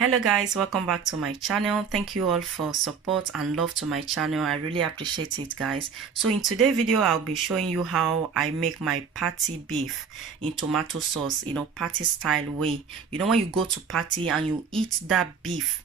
Hello guys, welcome back to my channel. Thank you all for support and love to my channel. I really appreciate it, guys. So in today's video I'll be showing you how I make my party beef in tomato sauce, party style way. When you go to party and you eat that beef,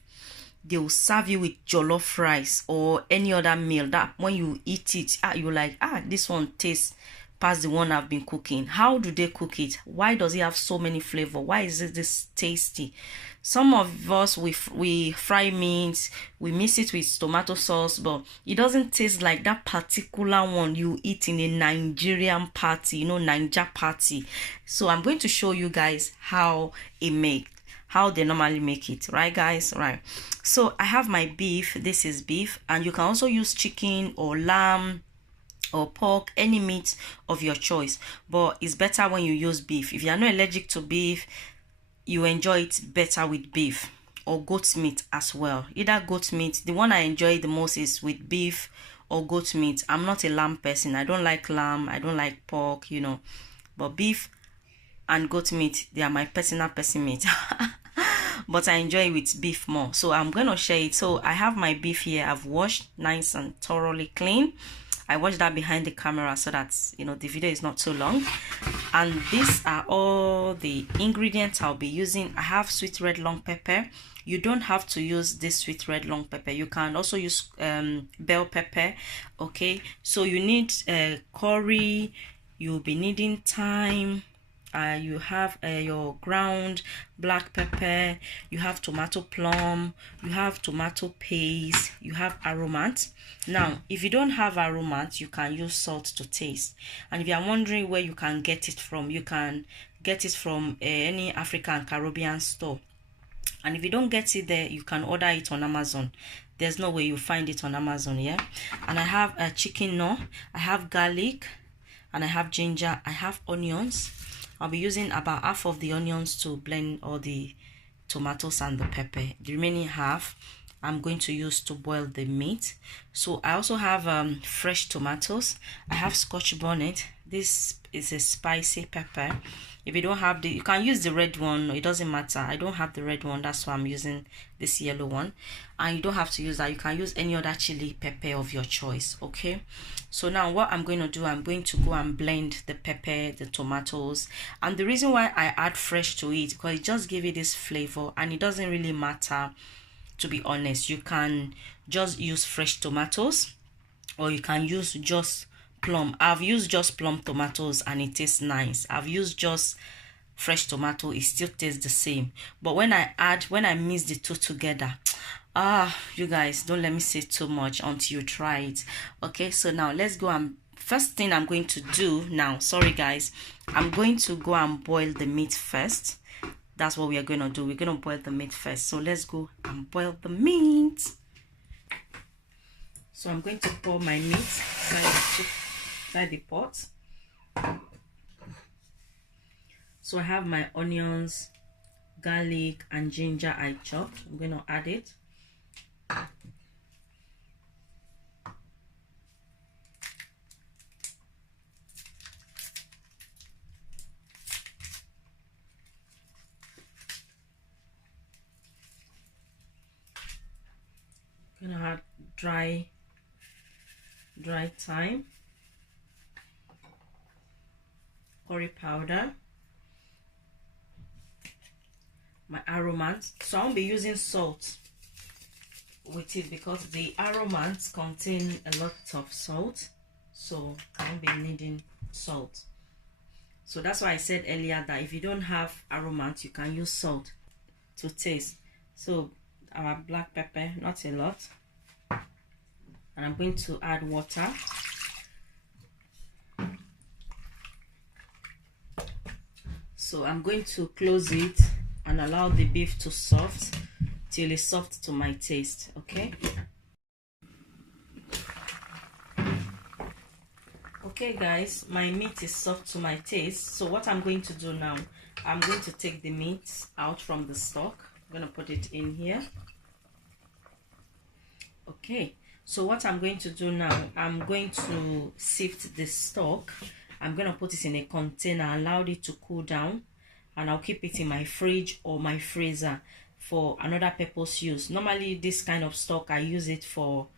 they will serve you with jollof rice or any other meal that when you eat it, you're like, this one tastes past the one I've been cooking. How do they cook it? Why does it have so many flavor? Why is it this tasty? Some of us, we fry meat, we mix it with tomato sauce, but it doesn't taste like that particular one you eat in a Nigerian party, Niger party. So I'm going to show you guys how they normally make it, right guys? Right, so I have my beef. This is beef, and you can also use chicken or lamb or pork, any meat of your choice, but it's better when you use beef. If you are not allergic to beef, you enjoy it better with beef or goat meat as well. Either goat meat, the one I enjoy the most is with beef or goat meat. I'm not a lamb person. I don't like lamb, I don't like pork, but beef and goat meat, they are my personal meat. But I enjoy it with beef more, so I'm gonna share it. So I have my beef here. I've washed nice and thoroughly clean. I watched that behind the camera so that the video is not too long. And these are all the ingredients I'll be using. I have sweet red long pepper. You don't have to use this sweet red long pepper. You can also use bell pepper. Okay, so you need curry. You'll be needing thyme. You have your ground black pepper, you have tomato plum, you have tomato paste, you have aromat. Now if you don't have aromat, you can use salt to taste. And if you are wondering where you can get it from, you can get it from any African Caribbean store. And if you don't get it there, you can order it on Amazon. There's no way you find it on Amazon. Yeah. And I have a chicken, I have garlic, and I have ginger, I have onions. I'll be using about half of the onions to blend all the tomatoes and the pepper. The remaining half I'm going to use to boil the meat. So I also have fresh tomatoes. I have Scotch bonnet. This is a spicy pepper. If you don't have you can use the red one. It doesn't matter. I don't have the red one. That's why I'm using this yellow one. And you don't have to use that. You can use any other chili pepper of your choice. Okay. So now what I'm going to do, I'm going to go and blend the pepper, the tomatoes. And the reason why I add fresh to it, because it just gives it this flavor, and it doesn't really matter, to be honest. You can just use fresh tomatoes, or you can use just plum. I've used just plum tomatoes and it tastes nice. I've used just fresh tomato, it still tastes the same. But when I mix the two together, you guys, don't let me say too much until you try it. Okay, so now let's go. And first thing I'm going to do now, sorry guys, I'm going to go and boil the meat first. That's what we are going to do. We're going to boil the meat first. So let's go and boil the meat. So I'm going to pour my meat inside the pot. So I have my onions, garlic, and ginger I chopped. I'm going to add it. I'm going to add dry thyme, curry powder, my aromat. So I'll be using salt with it because the aromats contain a lot of salt, so I'll be needing salt. So that's why I said earlier that if you don't have aromat, you can use salt to taste. So our black pepper, not a lot, and I'm going to add water. So I'm going to close it and allow the beef to soft till it's soft to my taste. Okay. Okay guys, my meat is soft to my taste. So what I'm going to do now, I'm going to take the meat out from the stock. I'm going to put it in here. Okay, so what I'm going to do now, I'm going to sift the stock. I'm going to put it in a container, allow it to cool down, and I'll keep it in my fridge or my freezer for another purpose use. Normally this kind of stock I use it for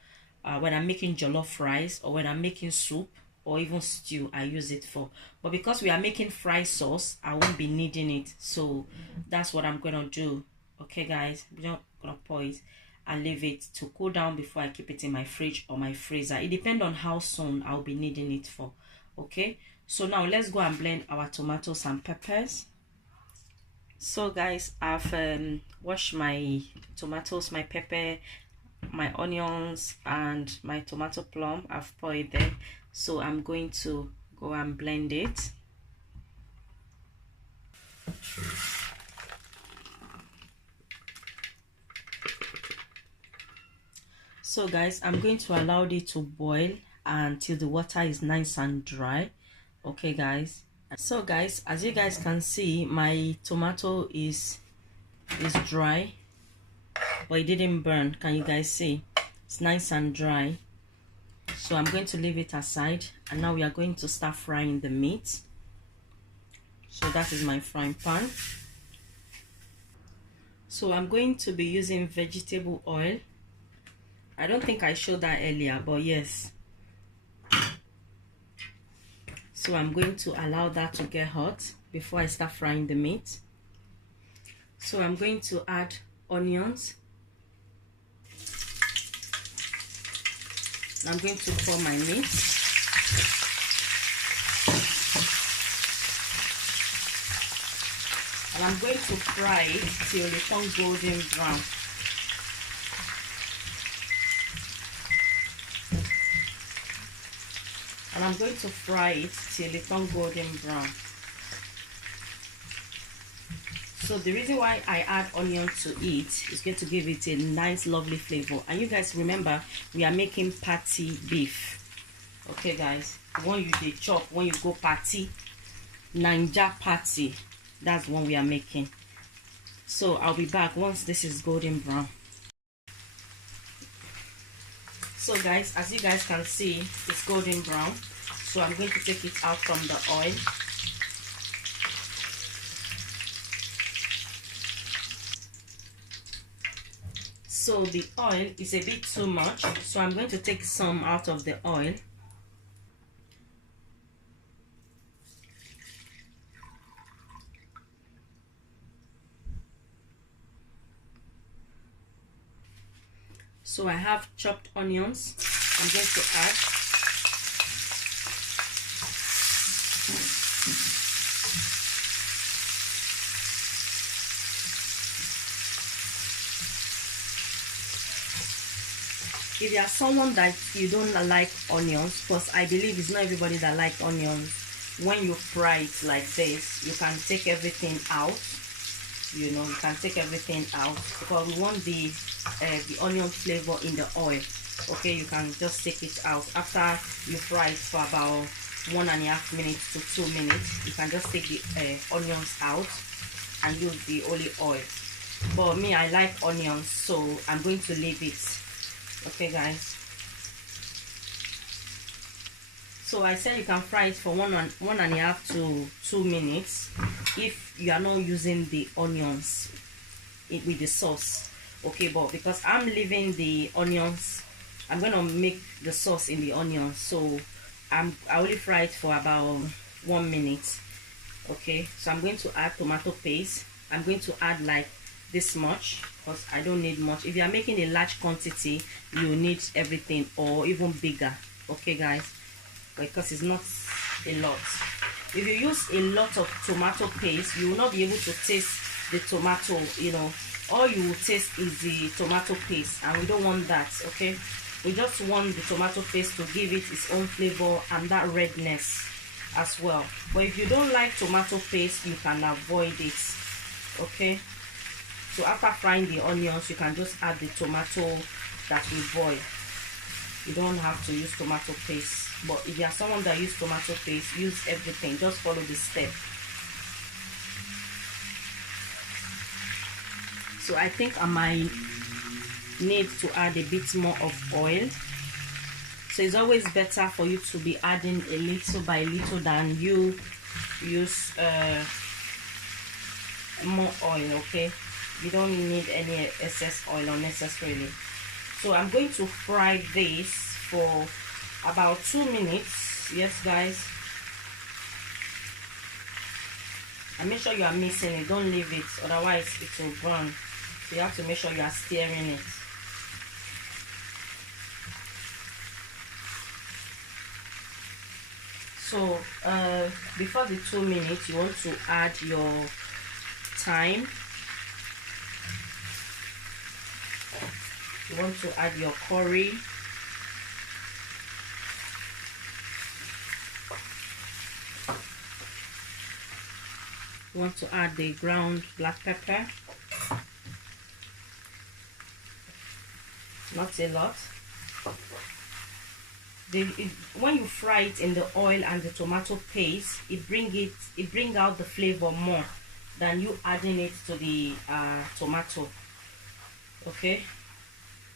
when I'm making jollof rice, or when I'm making soup, or even stew, I use it for. But because we are making fry sauce, I won't be needing it, so that's what I'm gonna do. Okay guys, I'm just gonna pour it and leave it to cool down before I keep it in my fridge or my freezer. It depends on how soon I'll be needing it for. Okay, so now let's go and blend our tomatoes and peppers. So guys, I've washed my tomatoes, my pepper, my onions, and my tomato plum. I've poured it there, so I'm going to go and blend it. So guys, I'm going to allow it to boil until the water is nice and dry. Okay guys, so guys, as you guys can see, my tomato is dry, but it didn't burn. Can you guys see? It's nice and dry. So I'm going to leave it aside, and now we are going to start frying the meat. So that is my frying pan. So I'm going to be using vegetable oil. I don't think I showed that earlier, but yes. So I'm going to allow that to get hot before I start frying the meat. So I'm going to add onions. I'm going to pour my meat. And I'm going to fry it till it turns golden brown. And I'm going to fry it till it turns golden brown. So the reason why I add onion to it is going to give it a nice lovely flavor. And you guys remember, we are making patty beef. Okay guys, when you dey chop, when you go party, Naija patty, that's one we are making. So I'll be back once this is golden brown. So guys, as you guys can see, it's golden brown. So I'm going to take it out from the oil. So the oil is a bit too much, so I'm going to take some out of the oil. So I have chopped onions. I'm going to add. If you are someone that you don't like onions, because I believe it's not everybody that likes onions, when you fry it like this, you can take everything out. You know, you can take everything out because we want the onion flavor in the oil. Okay, you can just take it out after you fry it for about 1.5 minutes to 2 minutes. You can just take the onions out and use the olive oil. But me, I like onions, so I'm going to leave it. Okay guys, so I said you can fry it for 1.5 to 2 minutes if you are not using the onions with the sauce. Okay, but because I'm leaving the onions, I'm gonna make the sauce in the onions, so I only fry it for about 1 minute. Okay, so I'm going to add tomato paste. I'm going to add like this much because I don't need much. If you are making a large quantity, you need everything or even bigger. Okay guys, because it's not a lot. If you use a lot of tomato paste, you will not be able to taste the tomato. You know, all you will taste is the tomato paste, and we don't want that. Okay, we just want the tomato paste to give it its own flavor and that redness as well. But if you don't like tomato paste, you can avoid it. Okay, so after frying the onions, you can just add the tomato that we boil. You don't have to use tomato paste. But if you are someone that uses tomato paste, use everything. Just follow the step. So I think I might need to add a bit more of oil. So it's always better for you to be adding a little by little than you use more oil. Okay, You don't need any excess oil unnecessarily. So I'm going to fry this for about 2 minutes. Yes, guys. And make sure you are mixing it. Don't leave it, otherwise it will burn. So you have to make sure you are stirring it. So before the 2 minutes, you want to add your thyme. You want to add your curry. You want to add the ground black pepper. Not a lot. When you fry it in the oil and the tomato paste, it bring out the flavor more than you adding it to the tomato. Okay,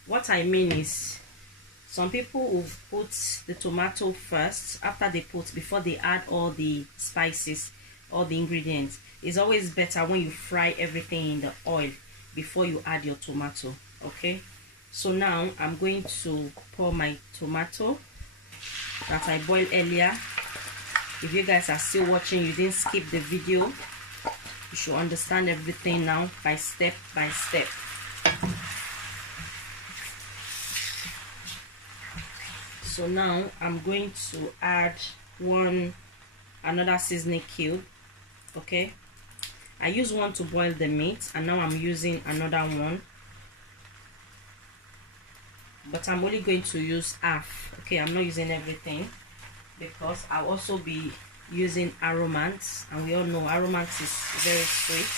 what I mean is, some people will put the tomato first before they add all the spices, all the ingredients. It's always better when you fry everything in the oil before you add your tomato. Okay, so now I'm going to pour my tomato that I boiled earlier. If you guys are still watching, you didn't skip the video, you should understand everything now by step by step. So now I'm going to add another seasoning cube. Okay, I use one to boil the meat, and now I'm using another one, but I'm only going to use half. Okay, I'm not using everything because I'll also be using Aromance, and we all know Aromance is very sweet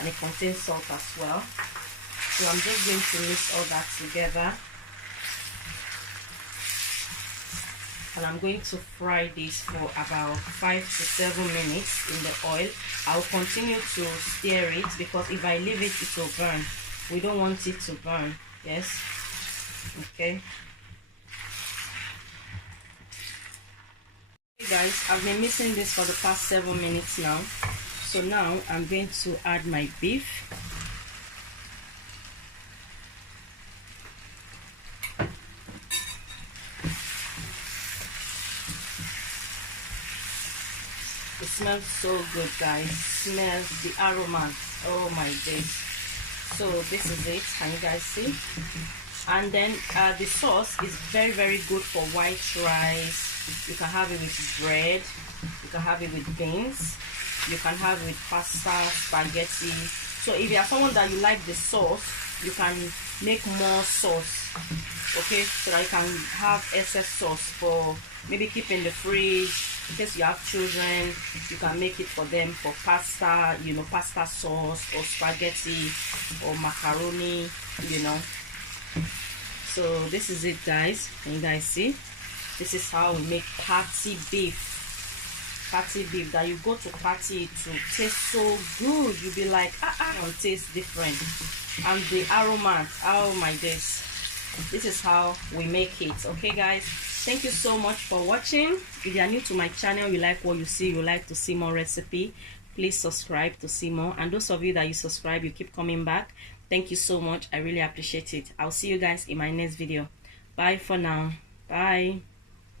and it contains salt as well. So I'm just going to mix all that together, and I'm going to fry this for about 5 to 7 minutes in the oil. I'll continue to stir it because if I leave it, it will burn. We don't want it to burn. Yes. Okay. Hey guys, I've been mixing this for the past 7 minutes now. So now I'm going to add my beef. It smells so good, guys. Smells the aroma. Oh my days. So this is it. Can you guys see? And then the sauce is very, very good for white rice. You can have it with bread. You can have it with beans. You can have it with pasta, spaghetti. So if you are someone that you like the sauce, you can make more sauce. Okay, so that you can have excess sauce for maybe keep in the fridge. In case you have children, you can make it for them for pasta, you know, pasta sauce or spaghetti or macaroni, you know. So this is it, guys. Can you guys see? This is how we make party beef. Party beef that you go to party to taste so good. You'll be like, it tastes different. And the aroma, oh my days. This is how we make it. Okay, guys, thank you so much for watching. If you are new to my channel, you like what you see, you like to see more recipe, please subscribe to see more. And those of you that you subscribe, you keep coming back, thank you so much. I really appreciate it. I'll see you guys in my next video. Bye for now. Bye.